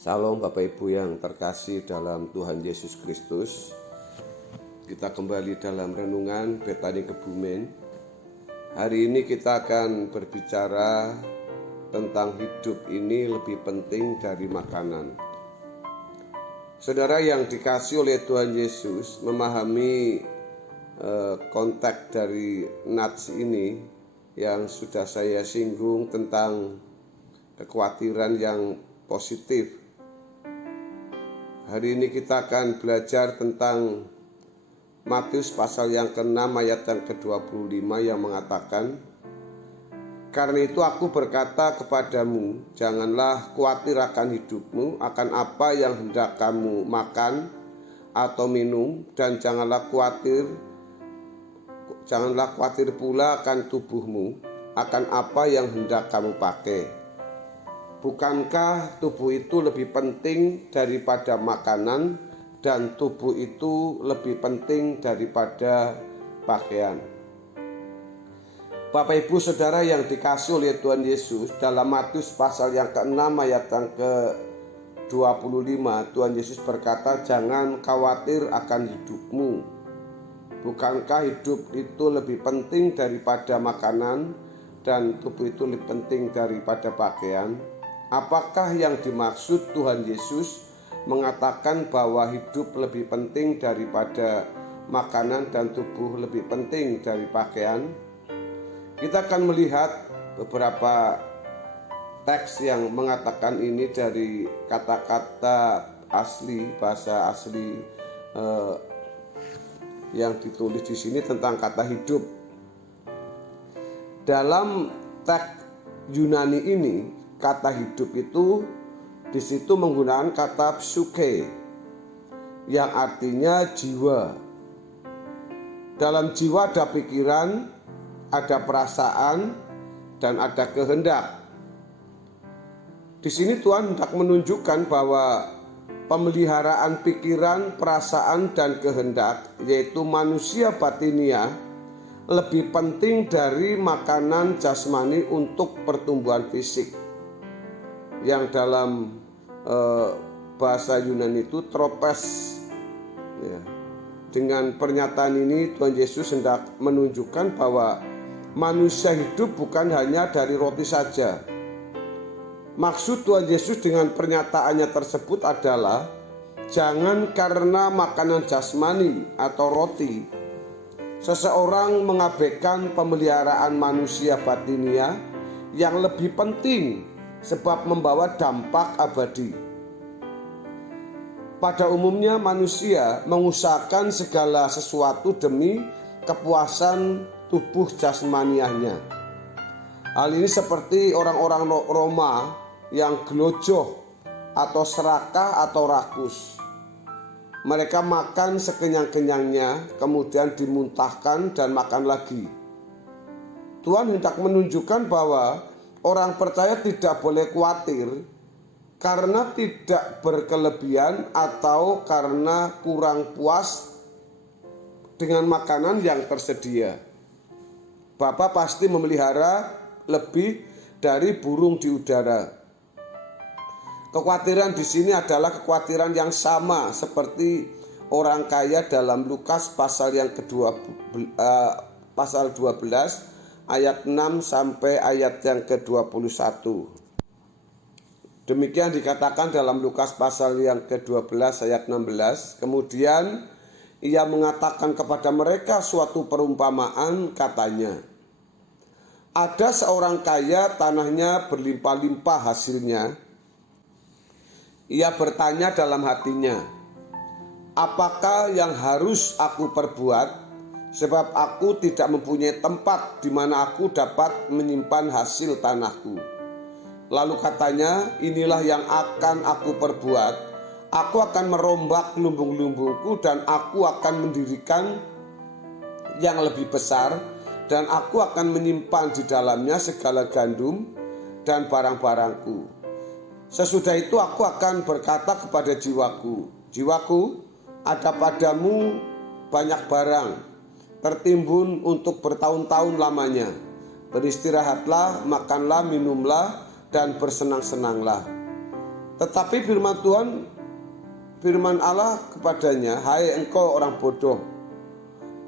Salam Bapak Ibu yang terkasih dalam Tuhan Yesus Kristus. Kita kembali dalam renungan Betani Kebumen. Hari ini kita akan berbicara tentang hidup ini lebih penting dari makanan. Saudara yang dikasih oleh Tuhan Yesus memahami konteks dari nats ini yang sudah saya singgung tentang kekhawatiran yang positif. Hari ini kita akan belajar tentang Matius pasal yang ke-6 ayat yang ke-25 yang mengatakan, "Karena itu aku berkata kepadamu, janganlah khawatir akan hidupmu, akan apa yang hendak kamu makan atau minum, dan janganlah khawatir pula akan tubuhmu, akan apa yang hendak kamu pakai. Bukankah tubuh itu lebih penting daripada makanan, dan tubuh itu lebih penting daripada pakaian?" Bapak Ibu Saudara yang dikasih oleh Tuhan Yesus, dalam Matius pasal yang ke-6 ayat yang ke-25, Tuhan Yesus berkata, "Jangan khawatir akan hidupmu. Bukankah hidup itu lebih penting daripada makanan, dan tubuh itu lebih penting daripada pakaian?" Apakah yang dimaksud Tuhan Yesus mengatakan bahwa hidup lebih penting daripada makanan dan tubuh lebih penting dari pakaian? Kita akan melihat beberapa teks yang mengatakan ini dari kata-kata asli, bahasa asli yang ditulis di sini tentang kata hidup. Dalam teks Yunani ini, kata hidup itu di situ menggunakan kata psyche yang artinya jiwa. Dalam jiwa ada pikiran, ada perasaan, dan ada kehendak. Di sini Tuhan hendak menunjukkan bahwa pemeliharaan pikiran, perasaan, dan kehendak, yaitu manusia batinia, lebih penting dari makanan jasmani untuk pertumbuhan fisik, yang dalam bahasa Yunani itu tropes. Ya. Dengan pernyataan ini Tuhan Yesus hendak menunjukkan bahwa manusia hidup bukan hanya dari roti saja. Maksud Tuhan Yesus dengan pernyataannya tersebut adalah jangan karena makanan jasmani atau roti seseorang mengabaikan pemeliharaan manusia batinia yang lebih penting sebab membawa dampak abadi. Pada umumnya manusia mengusahakan segala sesuatu demi kepuasan tubuh jasmaniahnya. Hal ini seperti orang-orang Roma yang gelojoh atau serakah atau rakus. Mereka makan sekenyang-kenyangnya, kemudian dimuntahkan dan makan lagi. Tuhan hendak menunjukkan bahwa orang percaya tidak boleh khawatir karena tidak berkelebihan atau karena kurang puas dengan makanan yang tersedia. Bapa pasti memelihara lebih dari burung di udara. Kekhawatiran di sini adalah kekhawatiran yang sama seperti orang kaya dalam Lukas pasal yang pasal 12 ayat 6 sampai ayat yang ke-21. Demikian dikatakan dalam Lukas pasal yang ke-12 ayat 16. Kemudian ia mengatakan kepada mereka suatu perumpamaan, katanya, "Ada seorang kaya, tanahnya berlimpah-limpah hasilnya. Ia bertanya dalam hatinya, apakah yang harus aku perbuat? Sebab aku tidak mempunyai tempat di mana aku dapat menyimpan hasil tanahku." Lalu katanya, "Inilah yang akan aku perbuat. Aku akan merombak lumbung-lumbungku dan aku akan mendirikan yang lebih besar, dan aku akan menyimpan di dalamnya segala gandum dan barang-barangku. Sesudah itu aku akan berkata kepada jiwaku, jiwaku, ada padamu banyak barang, tertimbun untuk bertahun-tahun lamanya. Beristirahatlah, makanlah, minumlah, dan bersenang-senanglah. Tetapi firman Allah kepadanya, "Hai engkau orang bodoh,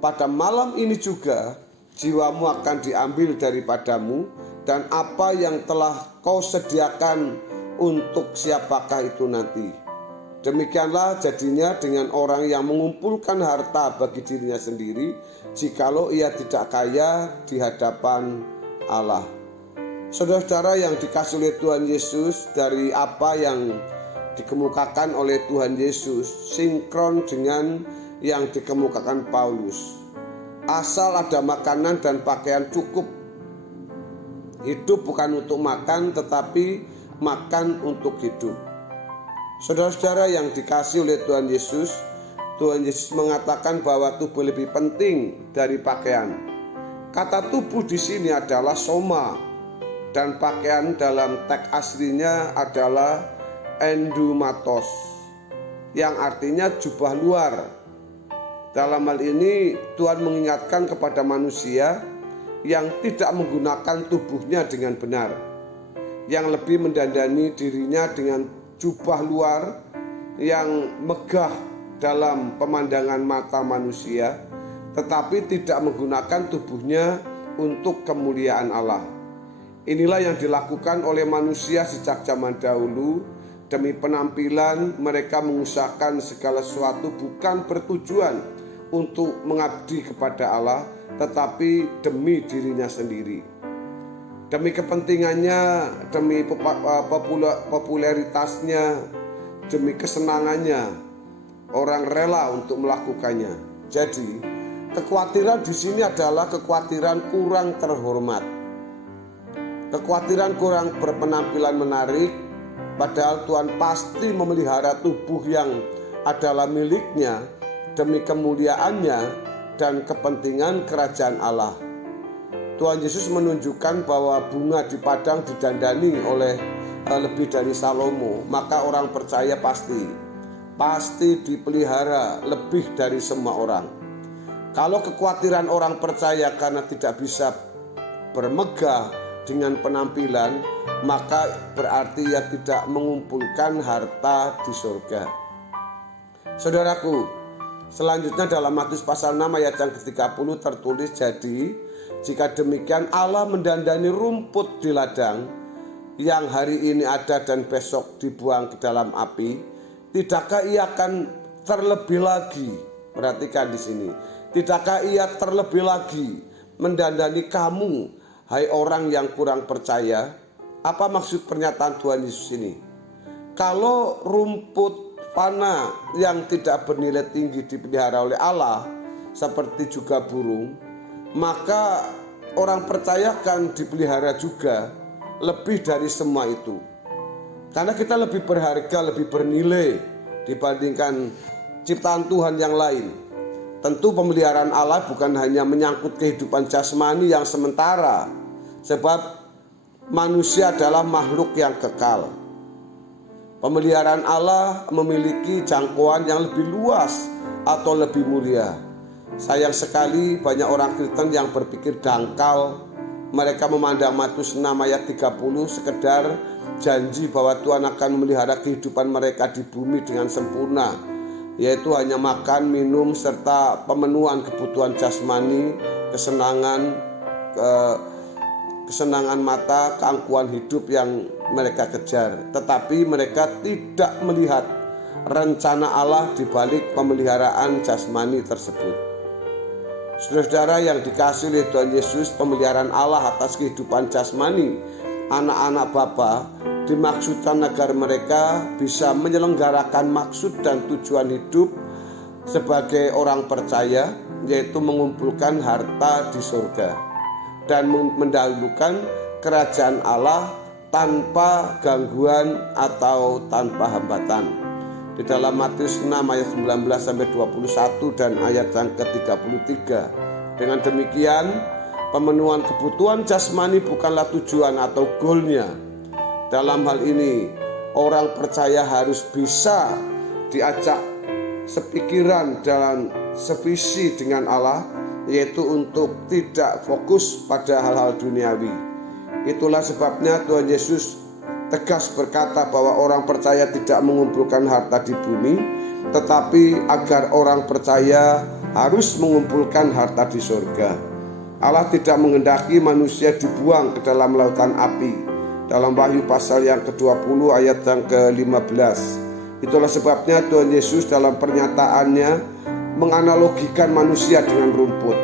pada malam ini juga jiwamu akan diambil daripadamu, dan apa yang telah kau sediakan untuk siapakah itu nanti?" Demikianlah jadinya dengan orang yang mengumpulkan harta bagi dirinya sendiri, jikalau ia tidak kaya di hadapan Allah. Saudara-saudara yang dikasihi oleh Tuhan Yesus, dari apa yang dikemukakan oleh Tuhan Yesus sinkron dengan yang dikemukakan Paulus. Asal ada makanan dan pakaian cukup. Hidup bukan untuk makan, tetapi makan untuk hidup. Saudara-saudara yang dikasihi oleh Tuhan Yesus mengatakan bahwa tubuh lebih penting dari pakaian. Kata tubuh di sini adalah soma, dan pakaian dalam teks aslinya adalah endumatos, yang artinya jubah luar. Dalam hal ini Tuhan mengingatkan kepada manusia yang tidak menggunakan tubuhnya dengan benar, yang lebih mendandani dirinya dengan jubah luar yang megah dalam pemandangan mata manusia, tetapi tidak menggunakan tubuhnya untuk kemuliaan Allah. Inilah yang dilakukan oleh manusia sejak zaman dahulu. Demi penampilan, mereka mengusahakan segala sesuatu bukan bertujuan untuk mengabdi kepada Allah, tetapi demi dirinya sendiri. Demi kepentingannya, demi popularitasnya, demi kesenangannya, orang rela untuk melakukannya. Jadi, kekhawatiran di sini adalah kekhawatiran kurang terhormat, kekhawatiran kurang berpenampilan menarik, padahal Tuhan pasti memelihara tubuh yang adalah miliknya demi kemuliaannya dan kepentingan kerajaan Allah. Tuhan Yesus menunjukkan bahwa bunga di padang didandani oleh lebih dari Salomo, maka orang percaya pasti dipelihara lebih dari semua orang. Kalau kekhawatiran orang percaya karena tidak bisa bermegah dengan penampilan, maka berarti ia tidak mengumpulkan harta di surga. Saudaraku, selanjutnya dalam Matius pasal 6 ayat yang ke-30 tertulis, "Jadi jika demikian Allah mendandani rumput di ladang yang hari ini ada dan besok dibuang ke dalam api, tidakkah ia akan terlebih lagi," perhatikan di sini, "tidakkah ia terlebih lagi mendandani kamu, hai orang yang kurang percaya?" Apa maksud pernyataan Tuhan Yesus ini? Kalau rumput fana yang tidak bernilai tinggi dipelihara oleh Allah, seperti juga burung, maka orang percaya akan dipelihara juga lebih dari semua itu. Karena kita lebih berharga, lebih bernilai dibandingkan ciptaan Tuhan yang lain. Tentu pemeliharaan Allah bukan hanya menyangkut kehidupan jasmani yang sementara, sebab manusia adalah makhluk yang kekal. Pemeliharaan Allah memiliki jangkauan yang lebih luas atau lebih mulia. Sayang sekali banyak orang Kristen yang berpikir dangkal. Mereka memandang Matius 6 ayat 30 sekedar janji bahwa Tuhan akan memelihara kehidupan mereka di bumi dengan sempurna, yaitu hanya makan, minum, serta pemenuhan kebutuhan jasmani, kesenangan mata, keangkuhan hidup yang mereka kejar. Tetapi mereka tidak melihat rencana Allah di balik pemeliharaan jasmani tersebut. Saudara-saudara yang dikasihi oleh Tuhan Yesus, pemeliharaan Allah atas kehidupan jasmani anak-anak Bapa dimaksudkan agar mereka bisa menyelenggarakan maksud dan tujuan hidup sebagai orang percaya, yaitu mengumpulkan harta di surga dan mendahulukan kerajaan Allah tanpa gangguan atau tanpa hambatan. Di dalam Matius 6 ayat 19-21 dan ayat yang ke-33. Dengan demikian, pemenuhan kebutuhan jasmani bukanlah tujuan atau goalnya. Dalam hal ini, orang percaya harus bisa diajak sepikiran dan sevisi dengan Allah, yaitu untuk tidak fokus pada hal-hal duniawi. Itulah sebabnya Tuhan Yesus tegas berkata bahwa orang percaya tidak mengumpulkan harta di bumi, tetapi agar orang percaya harus mengumpulkan harta di surga. Allah tidak menghendaki manusia dibuang ke dalam lautan api. Dalam Wahyu pasal yang ke-20 ayat yang ke-15. Itulah sebabnya Tuhan Yesus dalam pernyataannya menganalogikan manusia dengan rumput.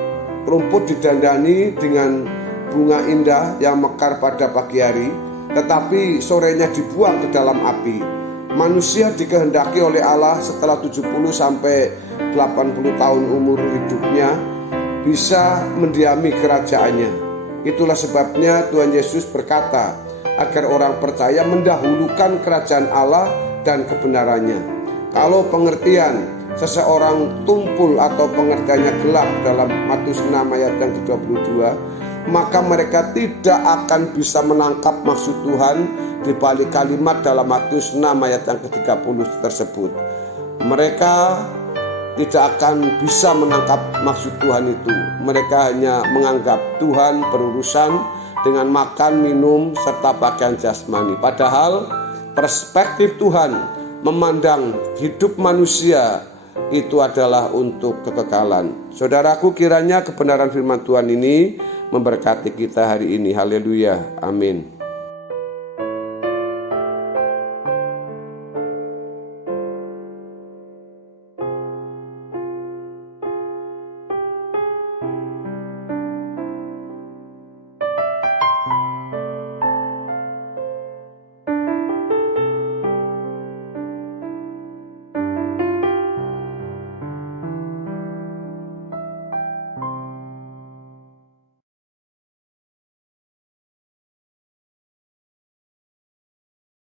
Rumput didandani dengan bunga indah yang mekar pada pagi hari, tetapi sorenya dibuang ke dalam api. Manusia dikehendaki oleh Allah setelah 70 sampai 80 tahun umur hidupnya bisa mendiami kerajaannya. Itulah sebabnya Tuhan Yesus berkata agar orang percaya mendahulukan kerajaan Allah dan kebenarannya. Kalau pengertian seseorang tumpul atau pengertiannya gelap dalam Matius 6 ayat yang ke-22, maka mereka tidak akan bisa menangkap maksud Tuhan di balik kalimat dalam Matius 6 ayat yang ke-30 tersebut. Mereka tidak akan bisa menangkap maksud Tuhan itu. Mereka hanya menganggap Tuhan berurusan dengan makan, minum, serta pakaian jasmani. Padahal perspektif Tuhan memandang hidup manusia itu adalah untuk kekekalan. Saudaraku, kiranya kebenaran firman Tuhan ini memberkati kita hari ini. Haleluya. Amin.